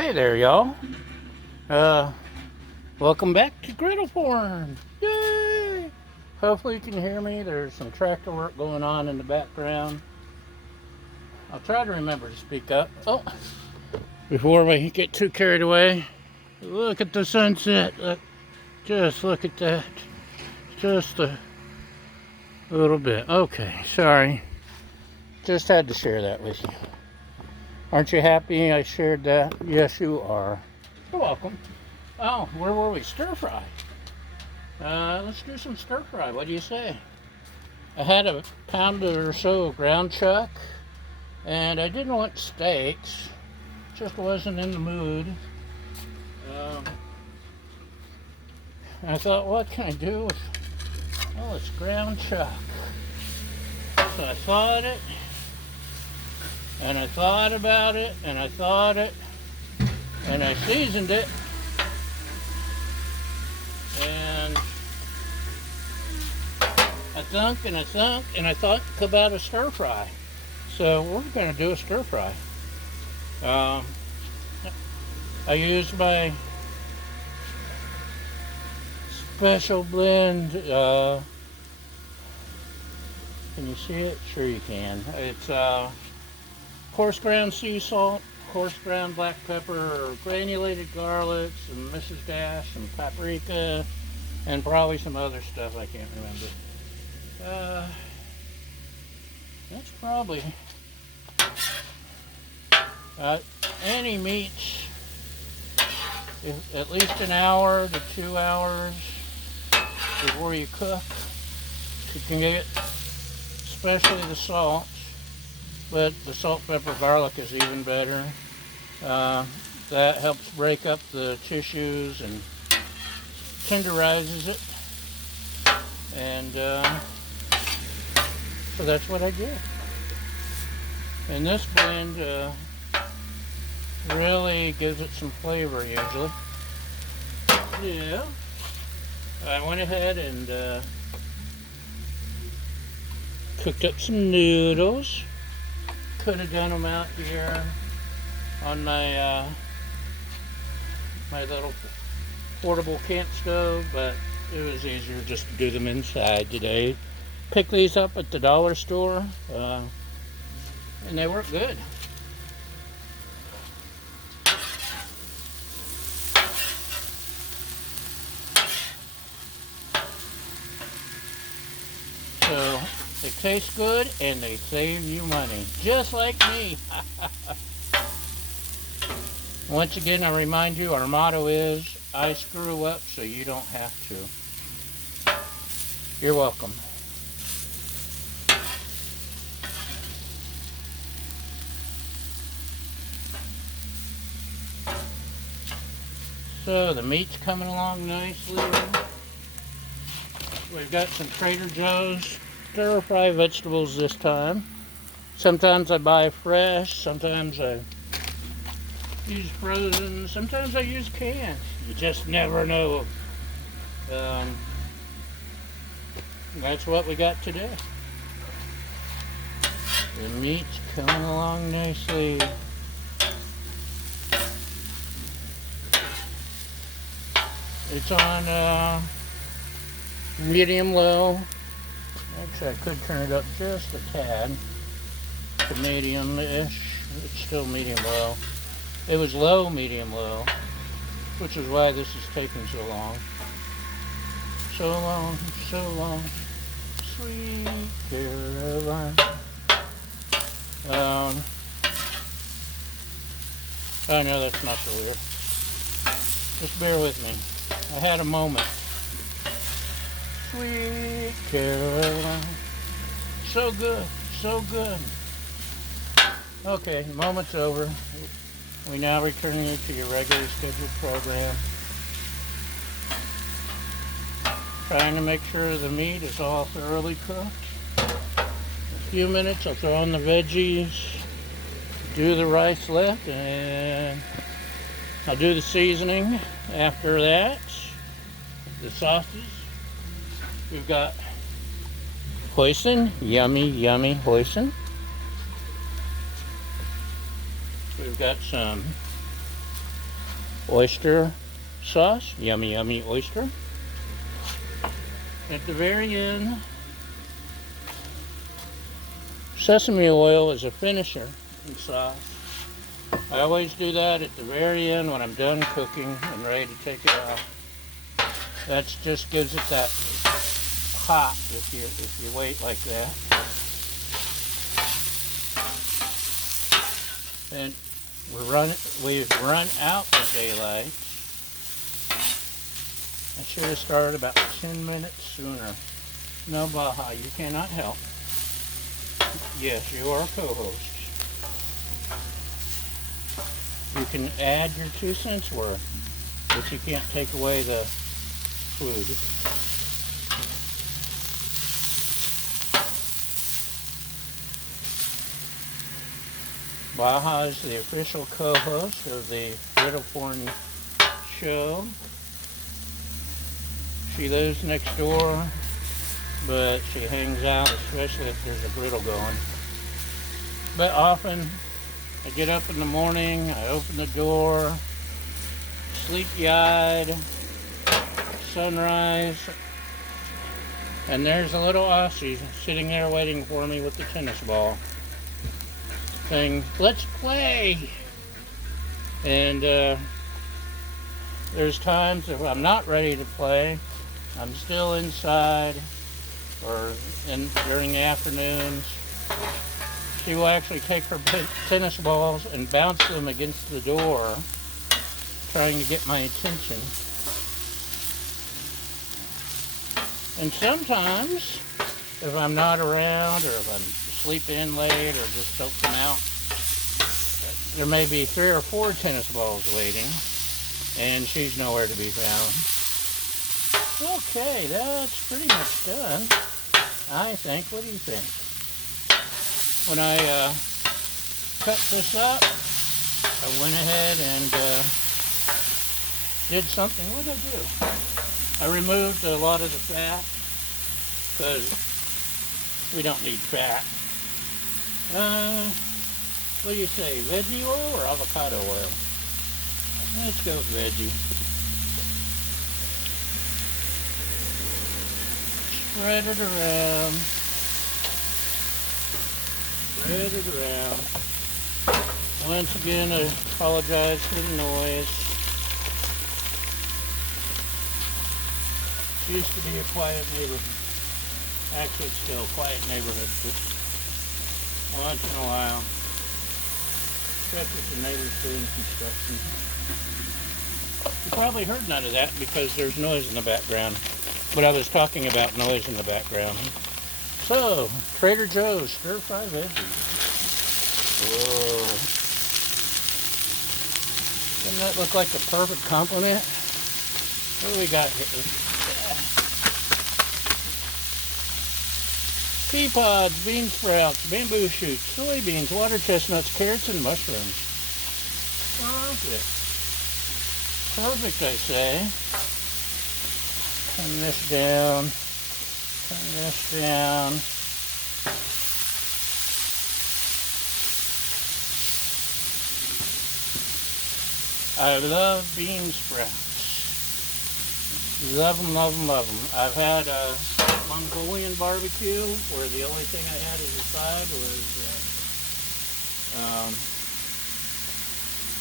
Hey there, y'all. Uh, Welcome back to Griddle Porn. Yay! Hopefully you can hear me. There's some tractor work going on in the background. I'll try to remember to speak up. Oh, before we get too carried away, look at the sunset. Just look at that. Just a little bit. Okay, sorry. Just had to share that with you. Aren't you happy I shared that? Yes, you are. You're welcome. Oh, where were we? Stir fry. Let's do some stir fry. What do you say? I had a pound or so of ground chuck, and I didn't want steaks. Just wasn't in the mood. I thought, what can I do with all this ground chuck? So I thought it, and I thought about it, and I thought it, and I seasoned it. And I thunk and I thunk and I thought about a stir fry. So we're going to do a stir fry. I used my special blend. Can you see it? Sure you can. It's coarse ground sea salt, coarse ground black pepper, granulated garlic, some Mrs. Dash, some paprika, and probably some other stuff I can't remember. That's probably any meats, at least an hour to 2 hours before you cook. You can get, especially the salt, but the salt, pepper, garlic is even better. That helps break up the tissues and tenderizes it. And so that's what I did. And this blend really gives it some flavor usually. Yeah. I went ahead and cooked up some noodles. Could have done them out here on my my little portable camp stove, but it was easier just to do them inside today. Picked these up at the dollar store, and they work good. So they taste good and they save you money, just like me. Once again, I remind you, our motto is, I screw up so you don't have to. You're welcome. So the meat's coming along nicely. We've got some Trader Joe's stir-fry vegetables this time. Sometimes I buy fresh, sometimes I use frozen, sometimes I use canned. You just never know. That's what we got today. The meat's coming along nicely. It's on medium low. Actually, I could turn it up just a tad to medium-ish. It's still medium low. It was low, medium low, which is why this is taking so long. So long, sweet Caroline. I know that's not so weird. Just bear with me. I had a moment. Sweet Caroline. So good, so good. Okay, moment's over. We now return you to your regular scheduled program. Trying to make sure the meat is all thoroughly cooked. A few minutes, I'll throw in the veggies, do the rice left, and I'll do the seasoning after that. The sauces. We've got hoisin, yummy, yummy hoisin. We've got some oyster sauce. Yummy, yummy oyster. At the very end, sesame oil is a finisher in sauce. I always do that at the very end when I'm done cooking and ready to take it off. That just gives it that pop if you wait like that. And we've run out of daylight. I should have started about 10 minutes sooner. No, Baja, you cannot help. Yes, you are a co-host. You can add your 2 cents worth, but you can't take away the food. Baja is the official co-host of the Griddle Porn show. She lives next door, but she hangs out, especially if there's a griddle going. But often, I get up in the morning, I open the door, sleepy-eyed, sunrise, and there's a little Aussie sitting there waiting for me with the tennis ball, saying, "Let's play." And there's times if I'm not ready to play, I'm still inside, or during the afternoons, she will actually take her tennis balls and bounce them against the door, trying to get my attention. And sometimes, if I'm not around, or if I'm sleeping in late, or just don't come out, there may be 3 or 4 tennis balls waiting, and she's nowhere to be found. Okay, that's pretty much done, I think. What do you think? When I cut this up, I went ahead and did something. What did I do? I removed a lot of the fat, because we don't need fat. What do you say, veggie oil or avocado oil? Let's go with veggie. Spread it around. Spread it around. Once again, I apologize for the noise. It used to be a quiet neighborhood. Actually, it's still a quiet neighborhood, but once in a while, especially if the neighbor's doing construction. You probably heard none of that because there's noise in the background. But I was talking about noise in the background. So, Trader Joe's stir-fry veggies. Whoa. Doesn't that look like the perfect compliment? What do we got here? Pea pods, bean sprouts, bamboo shoots, soybeans, water chestnuts, carrots, and mushrooms. Perfect. Perfect, I say. Turn this down. Turn this down. I love bean sprouts. Love them, love them, love them. I've had a Mongolian barbecue where the only thing I had as a side was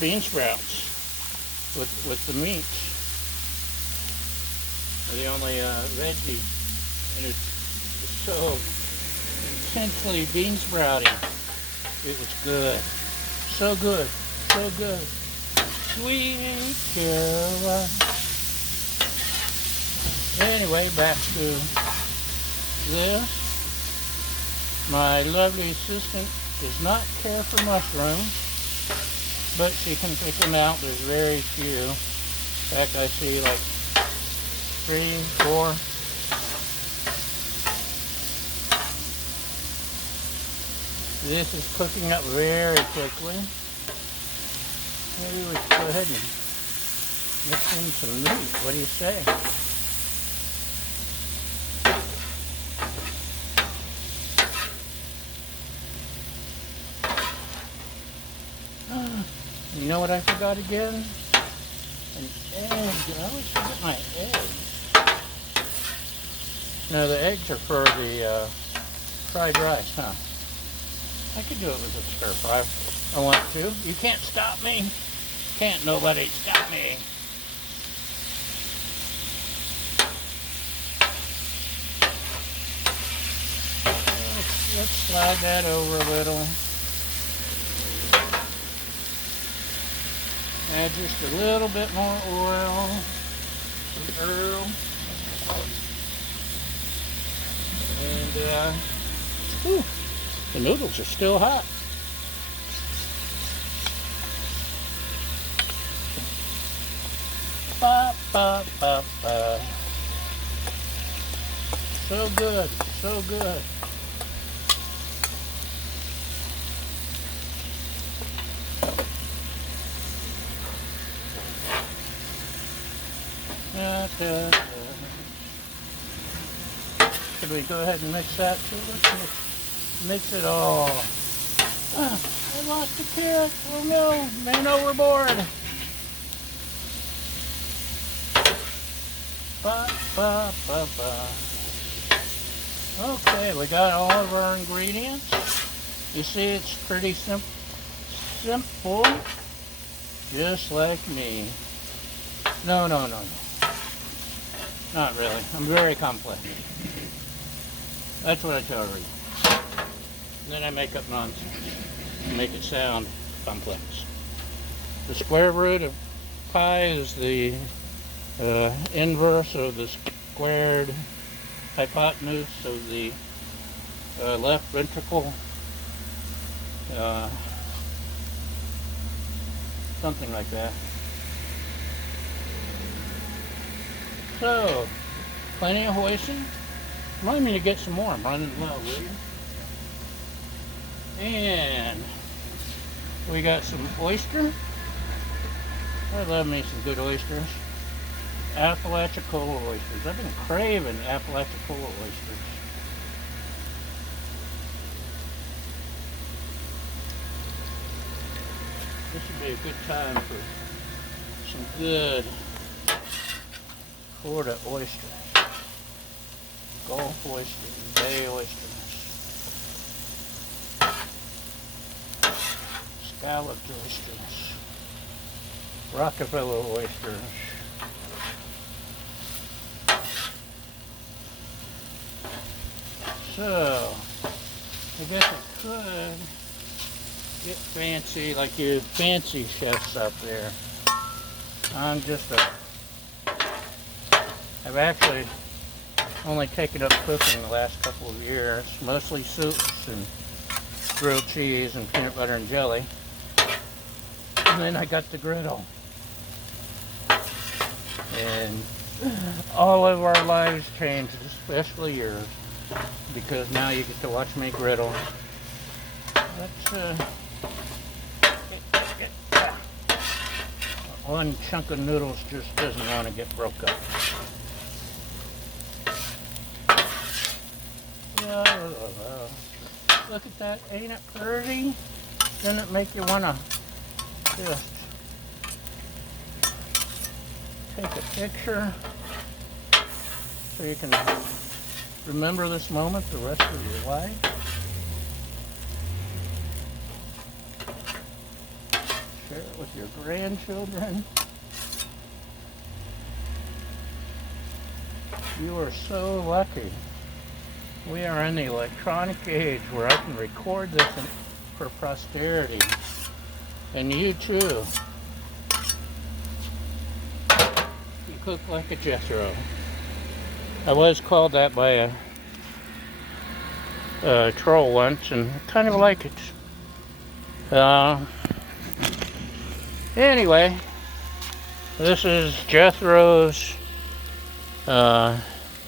bean sprouts with the meat. The only veggie, and it's so intensely bean sprouting. It was good. So good. So good. Sweet Caroline. Anyway, back to this. My lovely assistant does not care for mushrooms, but she can pick them out. There's very few. In fact, I see like 3, 4. This is cooking up very quickly. Maybe we should go ahead and mix in some meat. What do you say? You know what I forgot again? An egg. I always forget my eggs. No, the eggs are for the fried rice, huh? I could do it with a stir fry if I want to. You can't stop me. Can't nobody stop me. Let's slide that over a little. Add just a little bit more oil. Some Earl. And whew, the noodles are still hot. Ba, ba, ba, ba. So good, so good. Should we go ahead and mix that too? Let's mix it all. I lost the kid. Oh no, man overboard. Ba, ba, ba, ba. Okay, we got all of our ingredients. You see, it's pretty simple, just like me. No. Not really. I'm very complex. That's what I tell her. And then I make up nonsense to make it sound complex. The square root of pi is the inverse of the squared hypotenuse of the left ventricle. Something like that. So, plenty of hoisin. Remind me to get some more. I'm running low, will you? And we got some oyster. I love me some good oysters. Apalachicola oysters. I've been craving Apalachicola oysters. This would be a good time for some good Florida oysters. Gulf oysters, bay oysters, scalloped oysters, Rockefeller oysters. So, I guess I could get fancy like you fancy chefs out there. I've actually only taken up cooking the last couple of years, mostly soups and grilled cheese and peanut butter and jelly. And then I got the griddle. And all of our lives changed, especially yours, because now you get to watch me griddle. Let's get one chunk of noodles just doesn't want to get broke up. Look at that, ain't it pretty? Doesn't it make you want to just take a picture so you can remember this moment the rest of your life? Share it with your grandchildren. You are so lucky. We are in the electronic age where I can record this for posterity. And you too. You cook like a Jethro. I was called that by a troll once, and I kind of like it. Anyway, this is Jethro's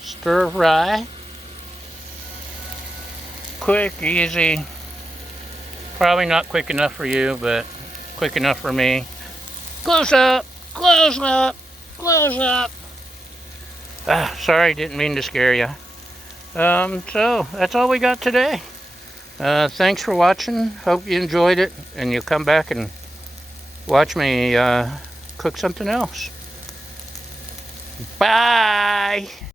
stir fry. Quick, easy. Probably not quick enough for you, but quick enough for me. Close up, close up, close up. Sorry, didn't mean to scare you. So that's all we got today. Thanks for watching. Hope you enjoyed it, and you'll come back and watch me cook something else. Bye.